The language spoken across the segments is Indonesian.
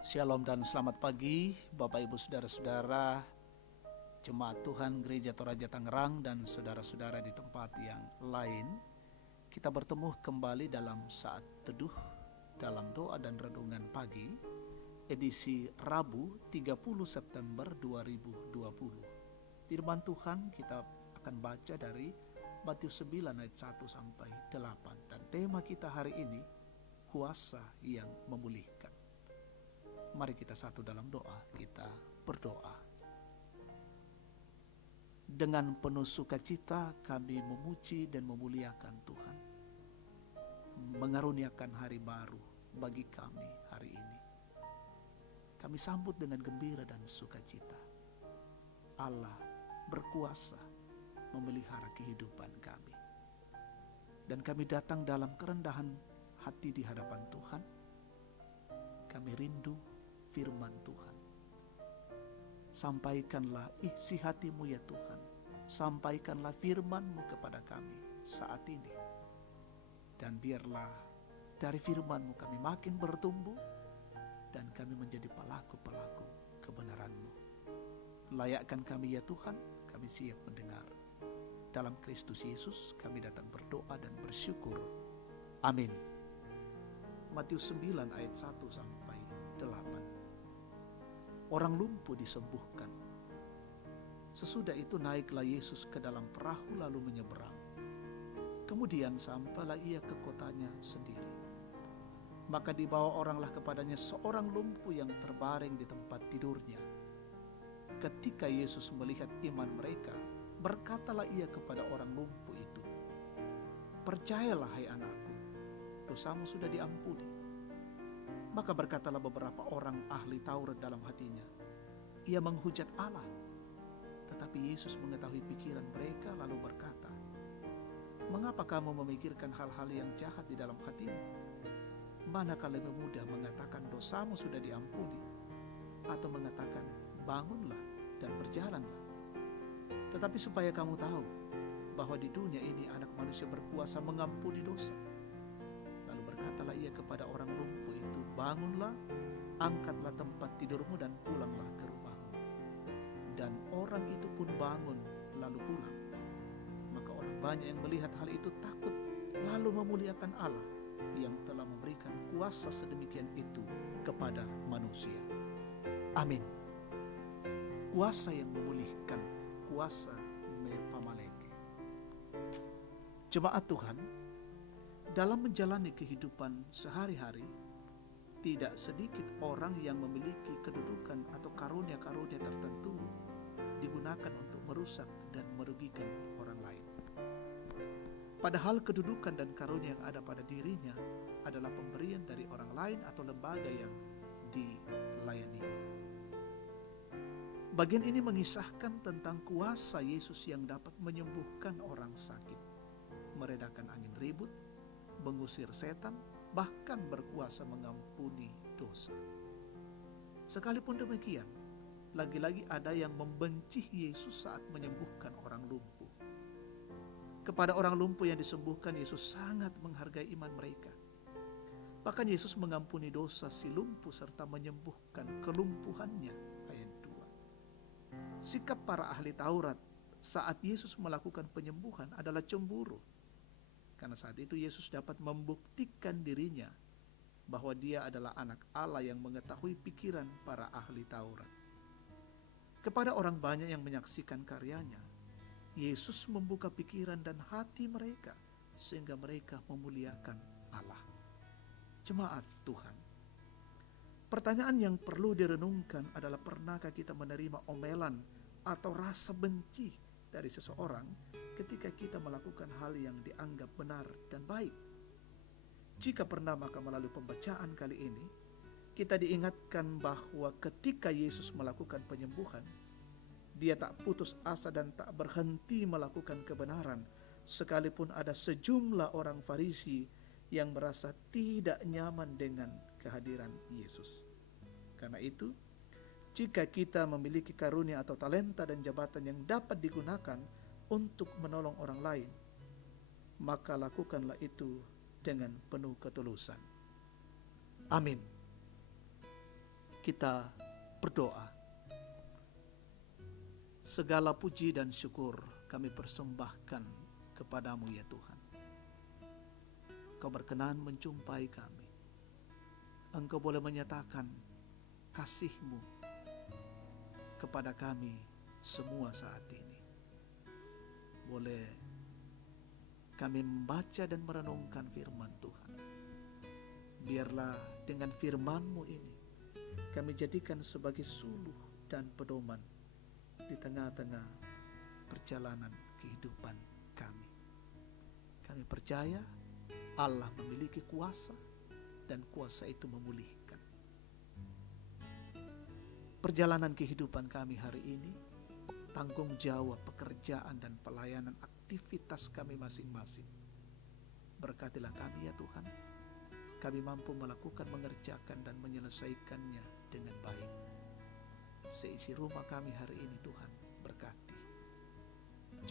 Shalom dan selamat pagi Bapak Ibu Saudara-saudara Jemaat Tuhan Gereja Toraja Tangerang dan saudara-saudara di tempat yang lain. Kita bertemu kembali dalam saat teduh dalam doa dan renungan pagi edisi Rabu 30 September 2020. Firman Tuhan kita akan baca dari Matius 9 ayat 1 sampai 8 dan tema kita hari ini kuasa yang memulihkan. Mari kita satu dalam doa, kita berdoa. Dengan penuh sukacita kami memuji dan memuliakan Tuhan, mengaruniakan hari baru bagi kami hari ini. Kami sambut dengan gembira dan sukacita. Allah berkuasa memelihara kehidupan kami. Dan kami datang dalam kerendahan hati di hadapan Tuhan. Kami rindu firman Tuhan. Sampaikanlah isi hatimu ya Tuhan. Sampaikanlah firman-Mu kepada kami saat ini. Dan biarlah dari firman-Mu kami makin bertumbuh dan kami menjadi pelaku-pelaku kebenaran-Mu. Layakkan kami ya Tuhan, kami siap mendengar. Dalam Kristus Yesus kami datang berdoa dan bersyukur. Amin. Matius 9 ayat 1 sampai 8. Orang lumpuh disembuhkan. Sesudah itu naiklah Yesus ke dalam perahu lalu menyeberang. Kemudian sampailah ia ke kotanya sendiri. Maka dibawa oranglah kepadanya seorang lumpuh yang terbaring di tempat tidurnya. Ketika Yesus melihat iman mereka, berkatalah ia kepada orang lumpuh itu, "Percayalah hai anakku, dosamu sudah diampuni." Maka berkatalah beberapa orang ahli Taurat dalam hatinya, "Ia menghujat Allah." Tetapi Yesus mengetahui pikiran mereka lalu berkata, "Mengapa kamu memikirkan hal-hal yang jahat di dalam hatimu? Manakah lebih mudah mengatakan dosamu sudah diampuni, atau mengatakan bangunlah dan berjalanlah? Tetapi supaya kamu tahu bahwa di dunia ini Anak Manusia berkuasa mengampuni dosa." Lalu berkatalah ia kepada orang lumpuh itu, "Bangunlah, angkatlah tempat tidurmu dan pulanglah ke rumahmu." Dan orang itu pun bangun lalu pulang. Maka orang banyak yang melihat hal itu takut, lalu memuliakan Allah yang telah memberikan kuasa sedemikian itu kepada manusia. Amin. Kuasa yang memulihkan, kuasa me pamaleke. Jemaat Tuhan, dalam menjalani kehidupan sehari-hari, tidak sedikit orang yang memiliki kedudukan atau karunia-karunia tertentu digunakan untuk merusak dan merugikan orang lain. Padahal kedudukan dan karunia yang ada pada dirinya adalah pemberian dari orang lain atau lembaga yang dilayaninya. Bagian ini mengisahkan tentang kuasa Yesus yang dapat menyembuhkan orang sakit, meredakan angin ribut, mengusir setan, bahkan berkuasa mengampuni dosa. Sekalipun demikian, lagi-lagi ada yang membenci Yesus saat menyembuhkan orang lumpuh. Kepada orang lumpuh yang disembuhkan, Yesus sangat menghargai iman mereka. Bahkan Yesus mengampuni dosa si lumpuh serta menyembuhkan kelumpuhannya. Ayat 2. Sikap para ahli Taurat saat Yesus melakukan penyembuhan adalah cemburu. Karena saat itu Yesus dapat membuktikan dirinya bahwa dia adalah anak Allah yang mengetahui pikiran para ahli Taurat. Kepada orang banyak yang menyaksikan karyanya, Yesus membuka pikiran dan hati mereka sehingga mereka memuliakan Allah. Jemaat Tuhan, pertanyaan yang perlu direnungkan adalah, pernahkah kita menerima omelan atau rasa benci dari seseorang ketika kita melakukan hal yang dianggap benar dan baik? Jika pernah, maka melalui pembacaan kali ini kita diingatkan bahwa ketika Yesus melakukan penyembuhan, dia tak putus asa dan tak berhenti melakukan kebenaran, sekalipun ada sejumlah orang Farisi yang merasa tidak nyaman dengan kehadiran Yesus. Karena itu, jika kita memiliki karunia atau talenta dan jabatan yang dapat digunakan untuk menolong orang lain, maka lakukanlah itu dengan penuh ketulusan. Amin. Kita berdoa. Segala puji dan syukur kami persembahkan kepadamu ya Tuhan. Kau berkenan menjumpai kami. Engkau boleh menyatakan kasih-Mu kepada kami semua saat ini. Boleh kami membaca dan merenungkan firman Tuhan. Biarlah dengan firman-Mu ini kami jadikan sebagai suluh dan pedoman di tengah-tengah perjalanan kehidupan kami. Kami percaya Allah memiliki kuasa dan kuasa itu memulihkan. Perjalanan kehidupan kami hari ini, tanggung jawab pekerjaan dan pelayanan aktivitas kami masing-masing. Berkatilah kami ya Tuhan. Kami mampu melakukan, mengerjakan dan menyelesaikannya dengan baik. Seisi rumah kami hari ini Tuhan berkati.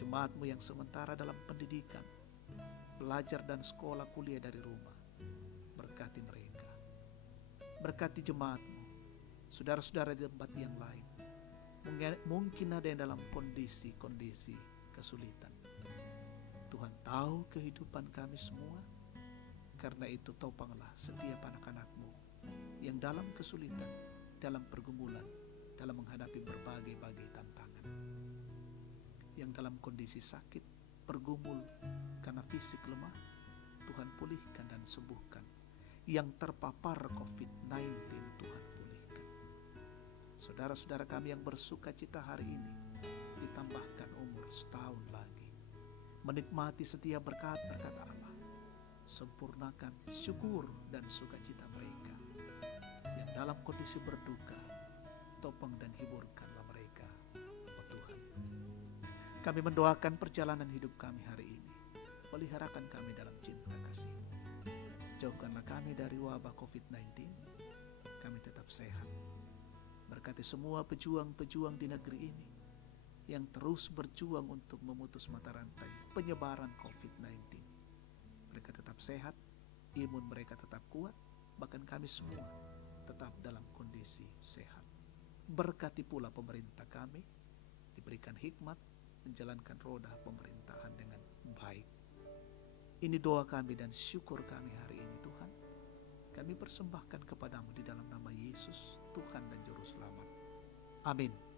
Jemaat-Mu yang sementara dalam pendidikan, belajar dan sekolah kuliah dari rumah, berkati mereka. Berkati jemaat-Mu, saudara-saudara di tempat yang lain. Mungkin ada yang dalam kondisi kesulitan. Tuhan tahu kehidupan kami semua. Karena itu topanglah setiap anak-anak-Mu yang dalam kesulitan, dalam pergumulan, dalam menghadapi berbagai tantangan. Yang dalam kondisi sakit, bergumul karena fisik lemah, Tuhan pulihkan dan sembuhkan. Yang terpapar COVID-19, Tuhan pulihkan. Saudara-saudara kami yang bersuka cita hari ini, ditambahkan umur setahun lagi. Menikmati setiap berkat-berkat Allah. Sempurnakan syukur dan sukacita mereka. Yang dalam kondisi berduka, topang dan hiburkanlah mereka, oh Tuhan. Kami mendoakan perjalanan hidup kami hari ini. Peliharakan kami dalam cinta kasih. Jauhkanlah kami dari wabah COVID-19. Kami tetap sehat. Berkati semua pejuang-pejuang di negeri ini yang terus berjuang untuk memutus mata rantai penyebaran COVID-19. Mereka tetap sehat, imun mereka tetap kuat, bahkan kami semua tetap dalam kondisi sehat. Berkati pula pemerintah kami, diberikan hikmat, menjalankan roda pemerintahan dengan baik. Ini doa kami dan syukur kami hari ini Tuhan. Kami persembahkan kepadamu di dalam nama Yesus, Tuhan dan Juru Selamat. Amin.